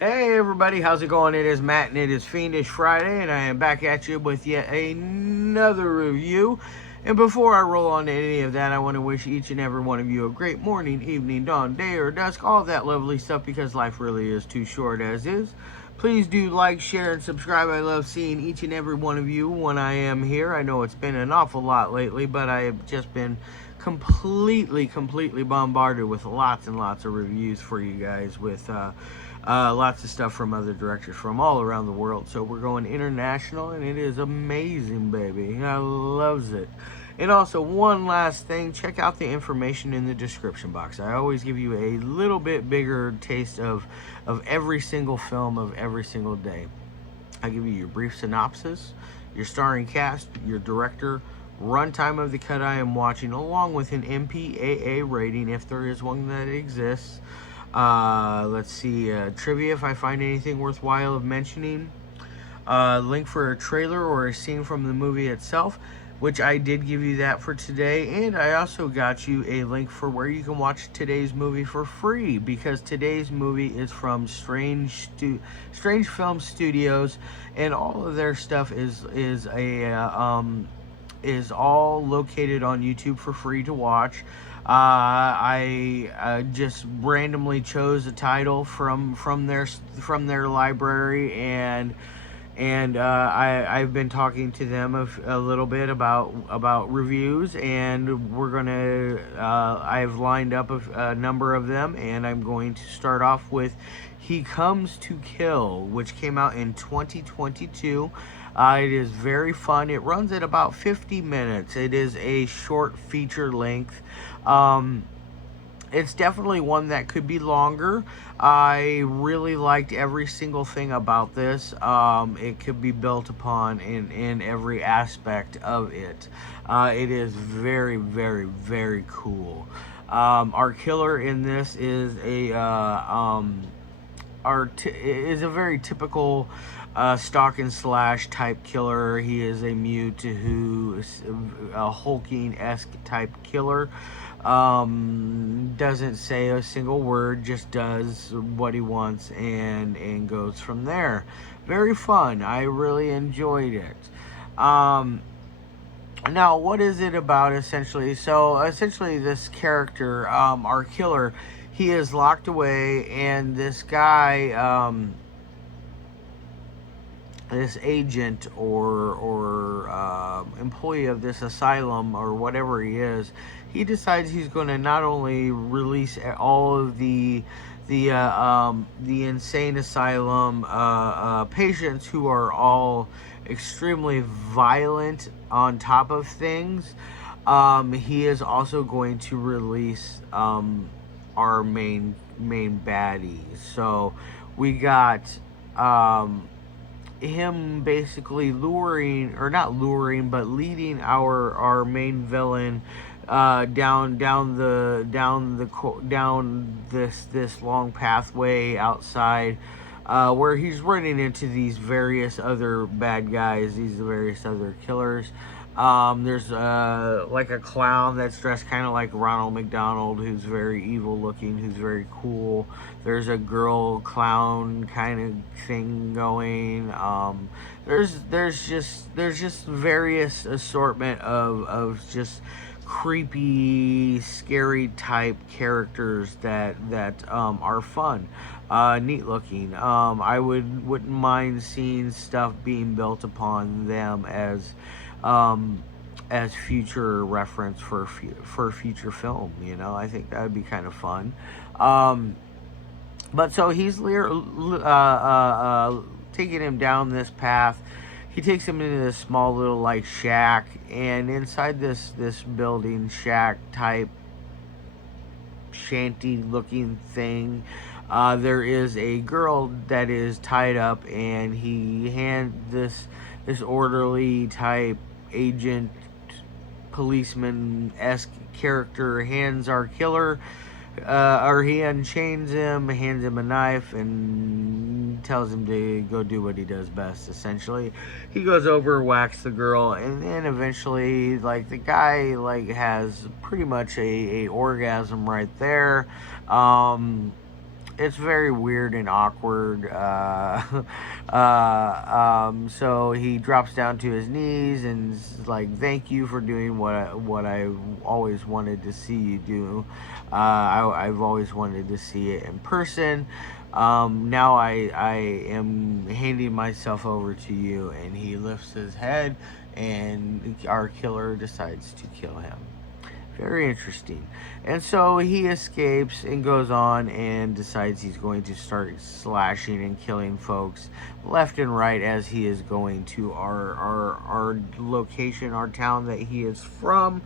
Hey everybody, how's it going? It is Matt and it is Fiendish Friday, and I am back at you with yet another review. And before I roll on to any of that, I want to wish each and every one of you a great morning, evening, dawn, day, or dusk, all that lovely stuff, because life really is too short as is. Please do like, share, and subscribe. I love seeing each and every one of you when I am here. I know it's been an awful lot lately, but I have just been completely bombarded with lots and lots of reviews for you guys with lots of stuff from other directors from all around the world. So we're going international, and it is amazing, baby. I loves it. And also, one last thing, check out the information in the description box. I always give you a little bit bigger taste of every single film of every single day. I give you your brief synopsis, your starring cast, your director, runtime of the cut I am watching, along with an MPAA rating if there is one that exists. Let's see, trivia if I find anything worthwhile of mentioning. Link for a trailer or a scene from the movie itself, which I did give you that for today. And I also got you a link for where you can watch today's movie for free, because today's movie is from Strange Film Studios, and all of their stuff is all located on YouTube for free to watch. I just randomly chose a title from their library, and I've been talking to them a little bit about reviews, and we're gonna I've lined up a number of them, and I'm going to start off with He Comes to Kill, which came out in 2022. It is very fun. It runs at about 50 minutes. It is a short feature length. It's definitely one that could be longer. I really liked every single thing about this. It could be built upon in every aspect of it. It is very cool. Our killer in this is is a very typical stalk and slash type killer. He is a mute who is a hulking-esque type killer. Doesn't say a single word, just does what he wants and goes from there. Very fun. I really enjoyed it. Now, what is it about essentially? So essentially, this character, our killer, he is locked away, and this guy, this agent or employee of this asylum or whatever he is, he decides he's going to not only release all of the insane asylum patients who are all extremely violent on top of things. He is also going to release our main baddies. So we got him basically luring, or not luring, but leading our main villain down this long pathway outside, where he's running into these various other bad guys, these various other killers. There's like a clown that's dressed kind of like Ronald McDonald, who's very evil looking, who's very cool. There's a girl clown kind of thing going. There's just various assortment of just creepy, scary type characters that are fun, neat looking. I wouldn't mind seeing stuff being built upon them as future reference for future film. I think that would be kind of fun. But so he's taking him down this path. He takes him into this small little like shack, and inside this building shack type shanty looking thing, there is a girl that is tied up, and he this orderly type agent policeman-esque character hands our killer, or he unchains him, hands him a knife, and tells him to go do what he does best. Essentially, he goes over, whacks the girl, and then eventually, like, the guy has pretty much a orgasm right there. it's very weird and awkward. So he drops down to his knees and is like, "Thank you for doing what I always wanted to see you do. I've always wanted to see it in person. Now I am handing myself over to you." And he lifts his head, and our killer decides to kill him. Very interesting. And so he escapes and goes on and decides he's going to start slashing and killing folks left and right as he is going to our location, our town that he is from.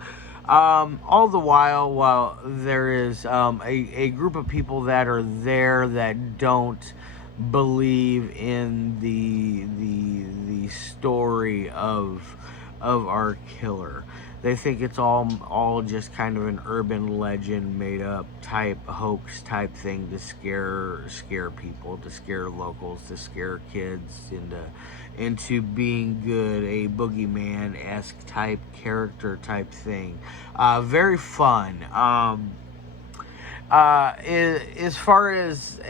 All the while there is a group of people that are there that don't believe in the story of our killer. They think it's all just kind of an urban legend, made up type hoax type thing to scare people, to scare locals, to scare kids into being good, a boogeyman-esque type character type thing. Very fun. As far as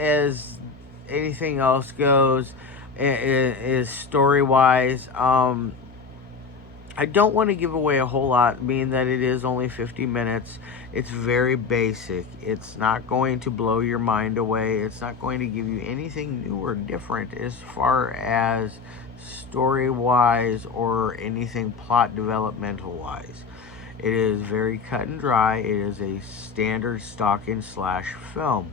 anything else goes, is story wise. I don't want to give away a whole lot, being that it is only 50 minutes. It's very basic. It's not going to blow your mind away. It's not going to give you anything new or different as far as story-wise or anything plot developmental-wise. It is very cut and dry. It is a standard stalk and slash film.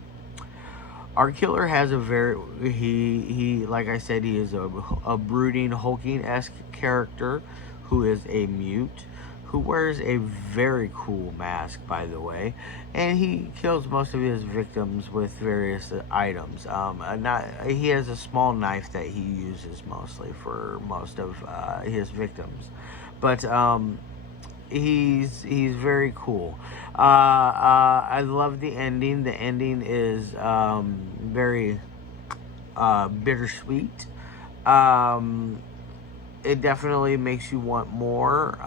Our killer has a very, he like I said, he is a brooding, hulking-esque character who is a mute, who wears a very cool mask, by the way, and he kills most of his victims with various items. He has a small knife that he uses mostly for most of his victims, but he's very cool. I love the ending. The ending is very bittersweet. It definitely makes you want more.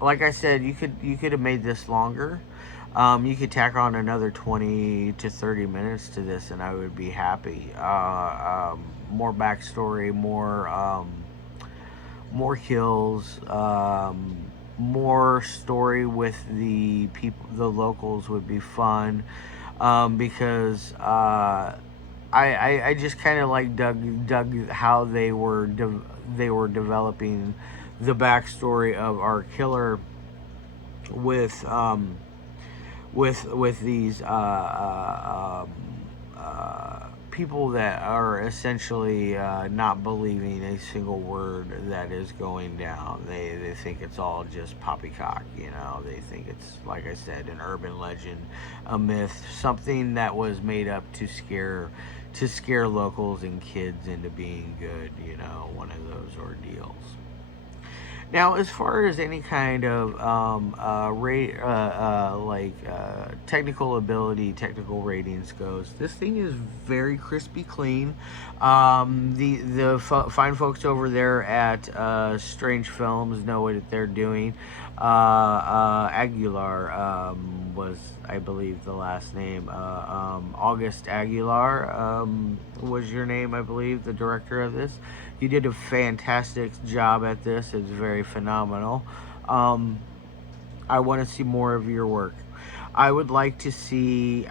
Like I said, you could have made this longer. You could tack on another 20 to 30 minutes to this, and I would be happy. More backstory, more kills, more story with the people, the locals would be fun, because I just kind of like dug how they were developing the backstory of our killer with these people that are essentially not believing a single word that is going down. They think it's all just poppycock, They think it's, like I said, an urban legend, a myth, something that was made up to scare locals and kids into being good, one of those ordeals. Now, as far as any kind of technical ability, technical ratings goes, this thing is very crispy clean. The fine folks over there at Strange Films know what they're doing. Aguilar was, I believe, the last name. August Aguilar was your name, I believe, the director of this. You did a fantastic job at this. It's very phenomenal. I want to see more of your work. I would like to see...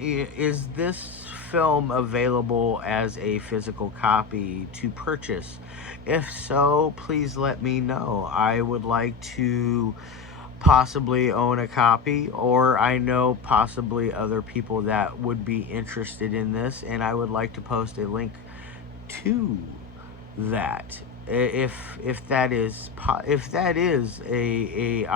is this film available as a physical copy to purchase? If so, please let me know. I would like to possibly own a copy, or I know possibly other people that would be interested in this, and I would like to post a link to that, if that is a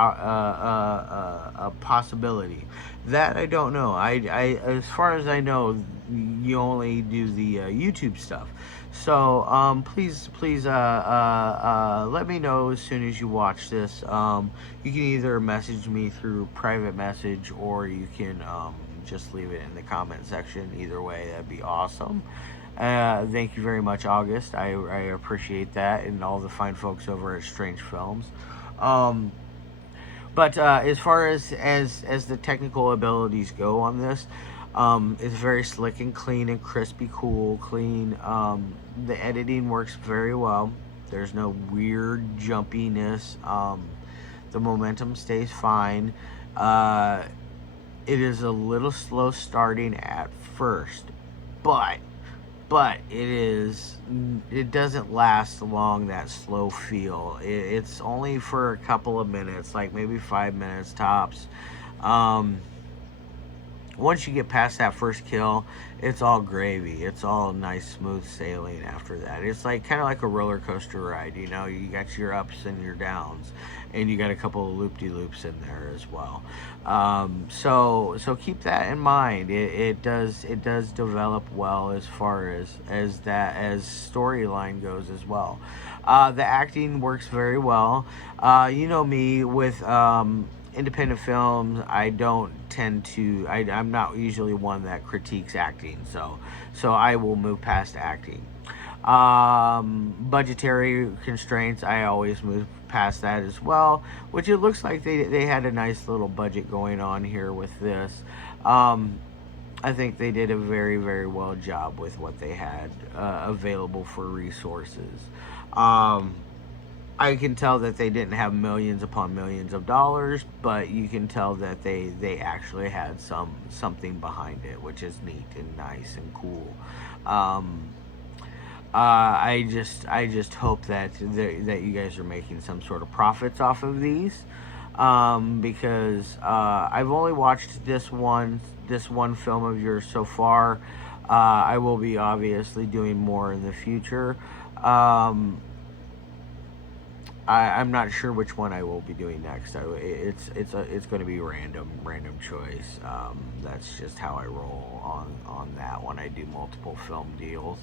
possibility. That I don't know. I as far as I know, you only do the YouTube stuff. So please let me know as soon as you watch this. You can either message me through private message, or you can just leave it in the comment section. Either way, that'd be awesome. Thank you very much, August. I appreciate that, and all the fine folks over at Strange Films. But as far as the technical abilities go on this, It's very slick and clean and crispy, cool, clean. The editing works very well. There's no weird jumpiness. The momentum stays fine. It is a little slow starting at first, but it doesn't last long, that slow feel. It's only for a couple of minutes, like maybe 5 minutes tops. Once you get past that first kill, it's all gravy. It's all nice, smooth sailing after that. It's like kind of like a roller coaster ride. You know, you got your ups and your downs, and you got a couple of loop-de-loops in there as well. So keep that in mind. It does develop well as far as storyline goes as well. The acting works very well. You know me with independent films, I don't tend to. I'm not usually one that critiques acting, so I will move past acting. Budgetary constraints, I always move past that as well. Which it looks like they had a nice little budget going on here with this. I think they did a very, very well job with what they had available for resources. I can tell that they didn't have millions upon millions of dollars, but you can tell that they actually had something behind it, which is neat and nice and cool. I just hope that you guys are making some sort of profits off of these, because I've only watched this one film of yours so far. I will be obviously doing more in the future. I'm not sure which one I will be doing next. It's going to be random choice. That's just how I roll on that one. I do multiple film deals.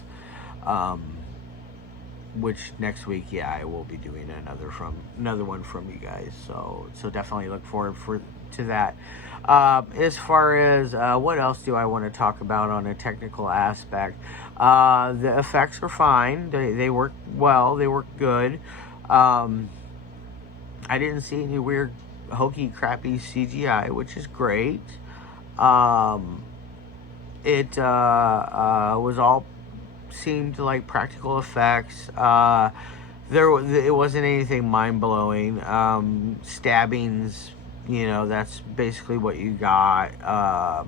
Which next week, yeah, I will be doing another one from you guys. So definitely look forward to that. As far as what else do I want to talk about on a technical aspect, the effects are fine. They work well. They work good. I didn't see any weird, hokey, crappy CGI, which is great. It was all seemed like practical effects. It wasn't anything mind blowing. Stabbings, that's basically what you got.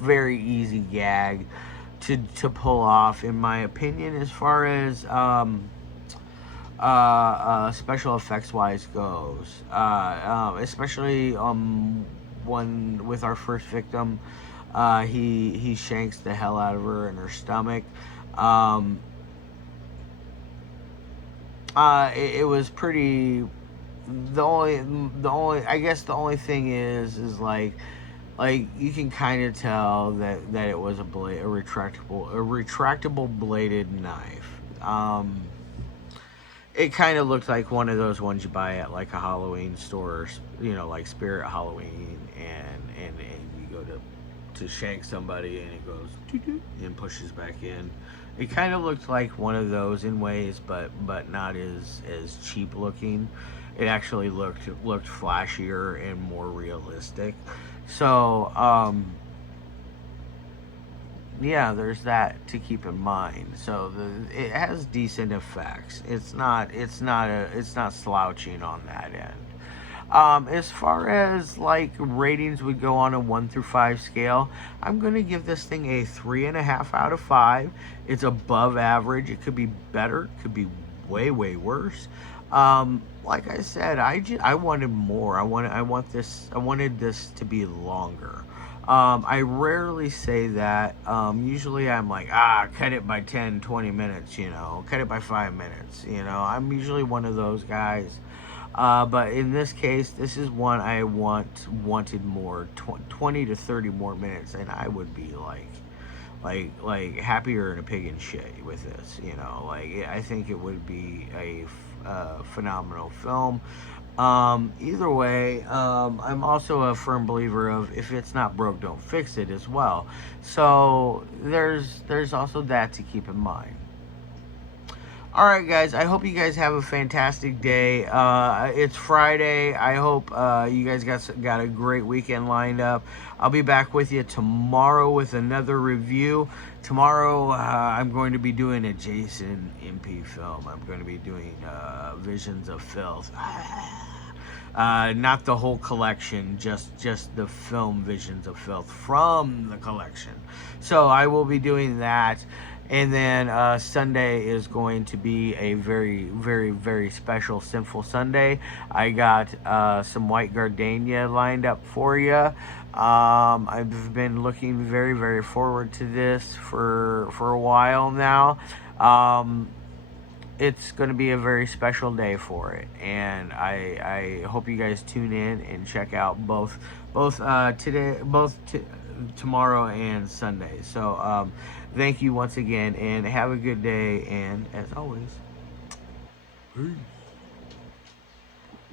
Very easy gag to pull off, in my opinion, as far as special effects wise goes, especially one with our first victim. He shanks the hell out of her in her stomach. It was pretty. The only I guess the only thing is like you can kind of tell that it was a retractable bladed knife. It kind of looked like one of those ones you buy at like a Halloween store, like Spirit Halloween, and you go to shank somebody and it goes and pushes back in. It kind of looked like one of those in ways, but not as cheap looking. It actually looked flashier and more realistic. So yeah, there's that to keep in mind. So it has decent effects. It's not slouching on that end. As far as like ratings would go on a 1 through 5 scale, I'm gonna give this thing a 3.5 out of 5. It's above average. It could be better. It could be way worse. Like I said, I wanted more. I wanted this to be longer. I rarely say that. Usually I'm like, cut it by 10, 20 minutes, cut it by 5 minutes, I'm usually one of those guys. But in this case, this is one I wanted more, 20 to 30 more minutes, and I would be like happier than a pig in shit with this, I think it would be a phenomenal film. Either way, I'm also a firm believer of if it's not broke, don't fix it as well. So there's also that to keep in mind. All right, guys. I hope you guys have a fantastic day. It's Friday. I hope you guys got a great weekend lined up. I'll be back with you tomorrow with another review. Tomorrow, I'm going to be doing a Jason MP film. I'm going to be doing Visions of Filth. Not the whole collection, just the film Visions of Filth from the collection. So I will be doing that. And then Sunday is going to be a very, very, very special Sinful Sunday. I got some white gardenia lined up for you. I've been looking very, very forward to this for a while now. It's going to be a very special day for it, and I hope you guys tune in and check out both tomorrow and Sunday. So thank you once again, and have a good day, and as always, peace.